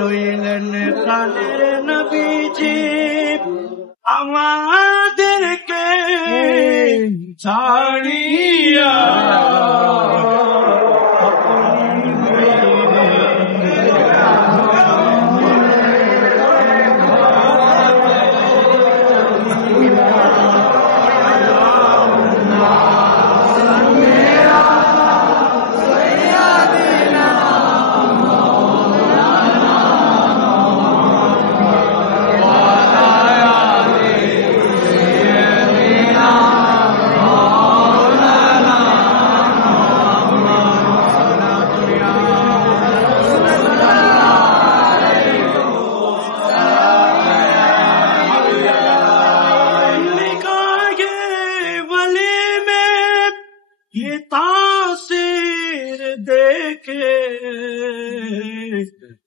রইলেন প্রাণের নবীজি আমাদেরকে ছাড়িয়া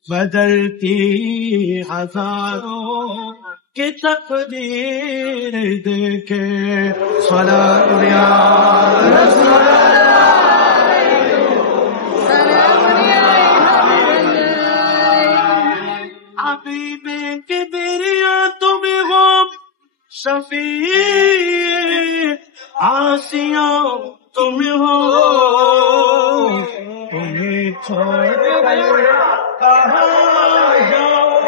بدلتی ہزاروں کی تقدیر دیکھے صلاۃ یا رسول حبیب کبریا تم ہو شفیع آسیاں تم ہو تمہیں چھوڑ کہاں جاؤ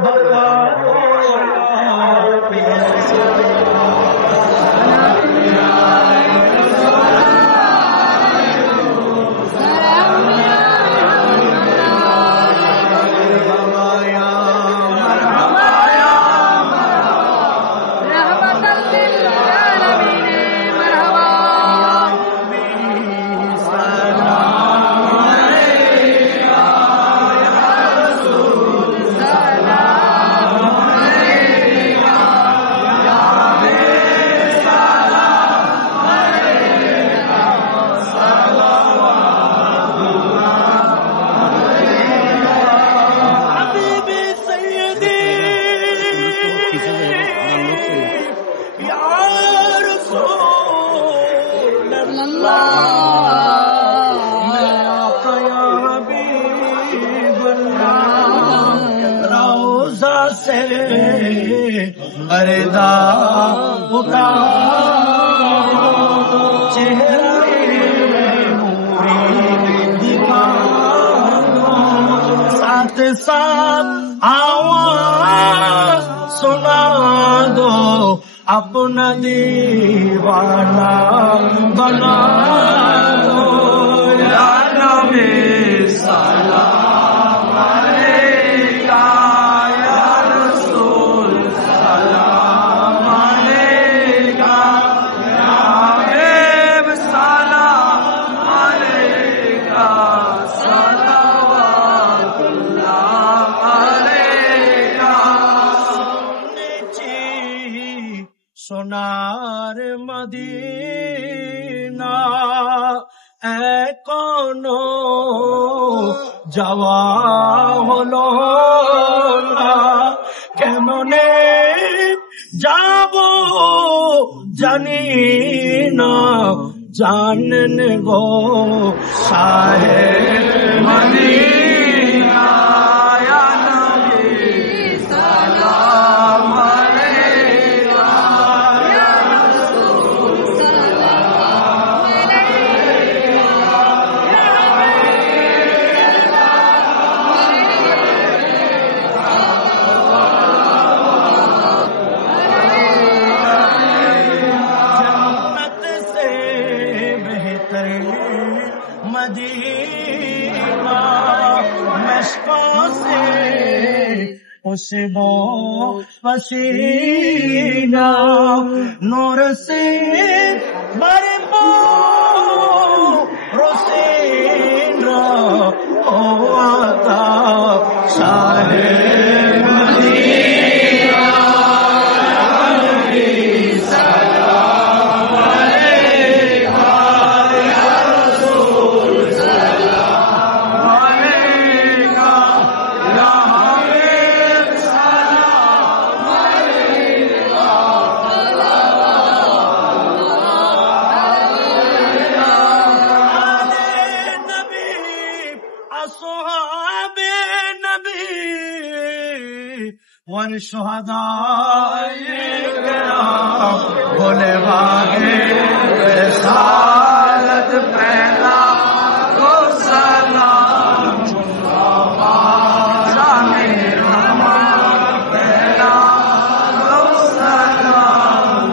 بتاؤ پردہ اتارو چہرے موری دکھاؤ ساتھ ساتھ آواز سنا دو اپنا دیوانہ بنا دو یا نبی سلام সোনার মদিনা এখনো যাওয়া হলো না কেমনে যাব জানি না জানেন গো শাহে মদিনা مدینہ مشکوں سے خوشبو پسینہ نور سے بھرپور سینہ او آتا شاہ سہارا والشهداء الكرام بھولے بھاگے رسالت پھیلا کو سلام جانے رحمت پھیلا کو سلام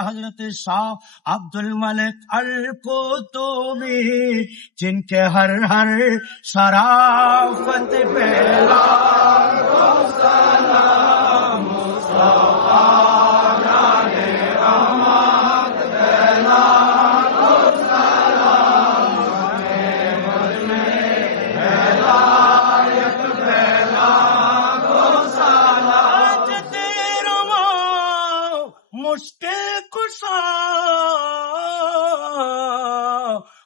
حضرت شاہ عبد الملک القطبی جن کے ہر شرافت پہ لاکھوں سلام مصطفیٰ جانے رحمت پہ لاکھوں سلام ہدایت پہ لاکھوں سلام تیرا مشکل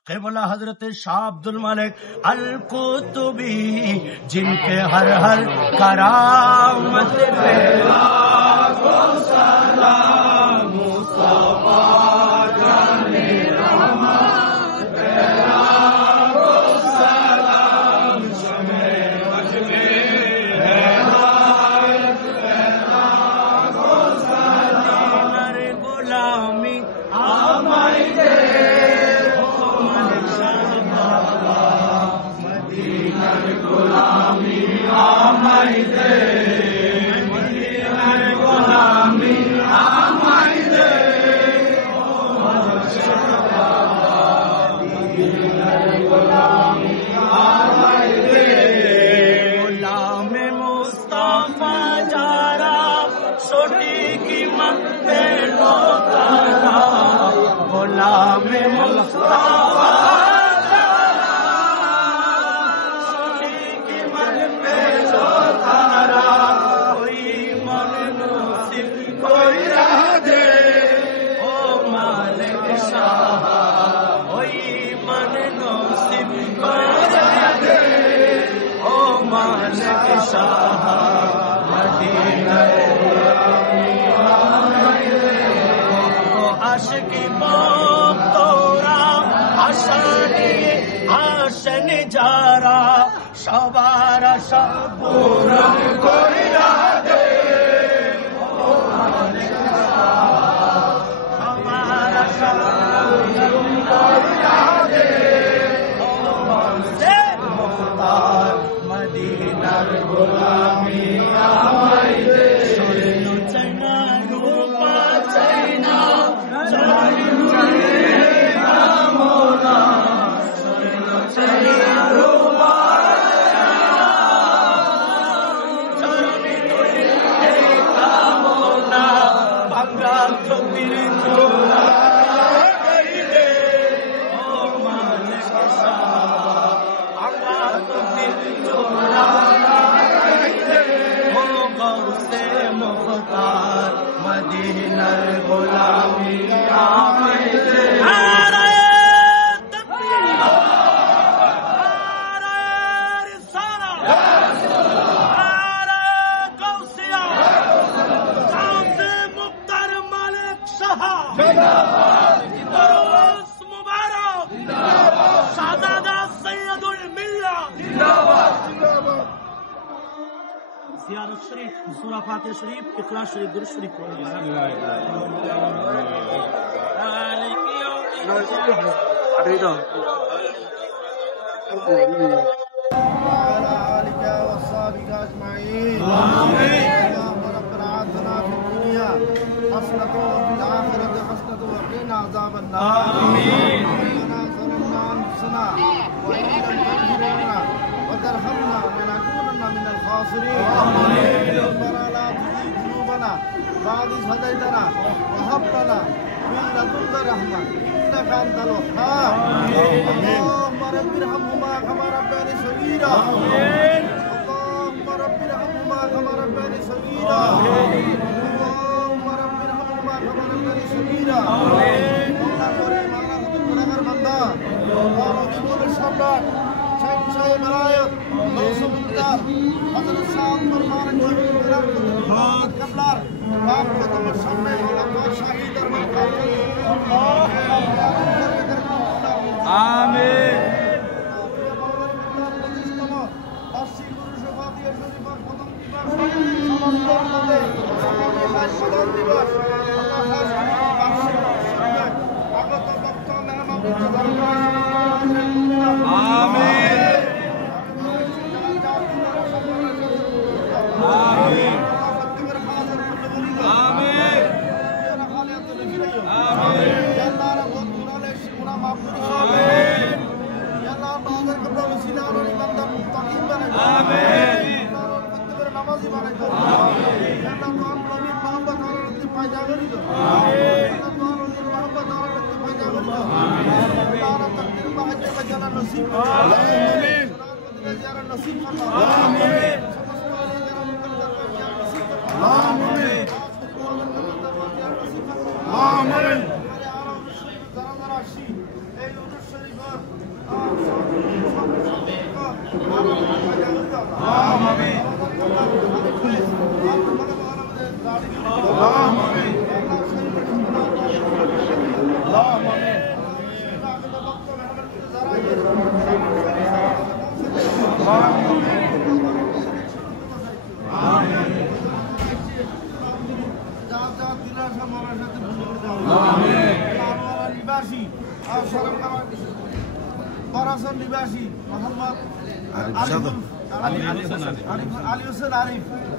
قبلہ حضرت شاہ عبد الملک القطبی جن کے ہر کرامت پہ لاکھوں سلام مصطفیٰ جانے رحمت پہ لاکھوں سلام شمع مجمع ہدایت پہ لاکھوں سلام نر غلامی آمائدے غلامی آمائدے مدینہ غلامی آمائدے غلامی آمائدے غلام مصطفیٰ جارا چھوٹی قیمت پہ لوٹا غلام مصطفیٰ عاشقی باب تورا آشن جارا شبارا شبورم کوئی یادے ہمارا شبورم کوئی یادے مختار مدینہ غلامی آمائدے سنو چنا روپا چنا مدینہ غلامی آمائدے زیارت شریف سورہ فاتحہ شریف اخلاص شریف درود شریف پڑھیں حسنة وفي الآخرة حسنة وقنا عذاب النار آمين ربنا ظلمنا أنفسنا وإن لم تغفر لنا وترحمنا لنكونن من الخاسرين ربنا لا تزغ قلوبنا بعد إذ هديتنا وهب لنا من لدنك رحمة إنك أنت الوهاب اللهم رب ارحمهما كما ربياني صغيرا اللهم رب ارحمهما كما ربياني صغيرا اللهم رب ارحمهما كما ربياني صغيرا আল্লাহ করে মাওলানা তুমি গুনাহগার বান্দা আর অলিগুল সম্রাট শাইখ মালায়ত নওসুবুল্লাহ হযরত শাহ ফরমান নবী বেলাল মুহাম্মদ কাবলার বাপ কে তোমার সামনে আল্লাহ শাহিদ আর মাকাম আমিন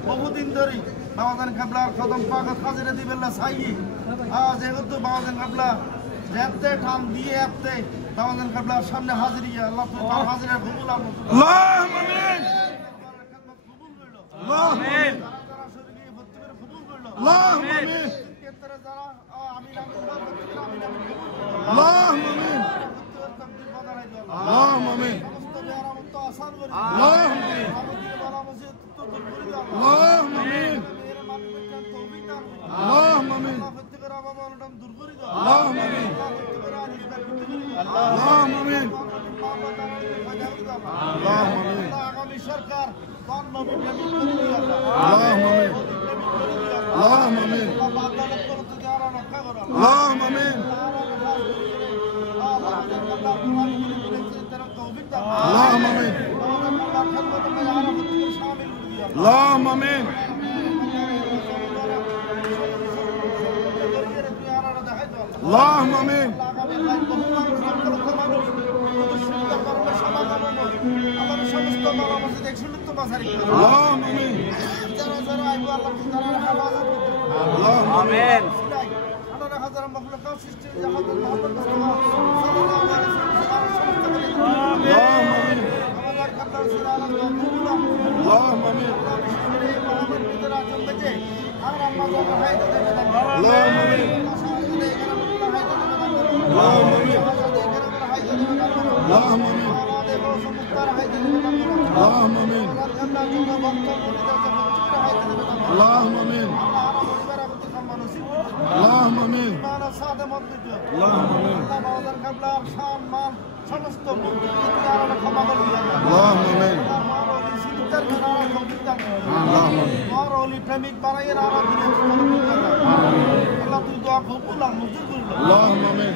বহুদিন ধরে বাবাজান কাবলার কদম পাগত হাজিরা দিবেল্লা সাইয়ে যেহেতু বাবাজান কাবলা যেতে ঠাম দিয়ে আপতে বাবাজান কাবলার সামনে হাজিরি আল্লাহ তার হাজিরা কবুল আল্লাহুম্মা আমিন কবুল করলো আমিন যারা শরীরে ভর্তি করে কবুল করলো আল্লাহুম্মা আমিন কেতরে যারা আমিন আমিন আল্লাহুম্মা আমিন আল্লাহুম্মা আমিন اللهم امين اللهم امين اللهم امين اللهم امين اللهم امين اللهم امين আগামী সরকার اللهم امين اللهم امين اللهم امين اللهم امين اللهم امين اللهم امين اللهم امين اللهم امين اللهم امين اللهم امين اللهم امين اللهم امين اللهم امين اللهم امين اللهم امين اللهم امين সমস্ত اللهم امين প্রেমিক বানাইয়ের আমার দিনে আল্লাহ তুই দোয়া কবুল আর মঞ্জুর করলো اللهم امين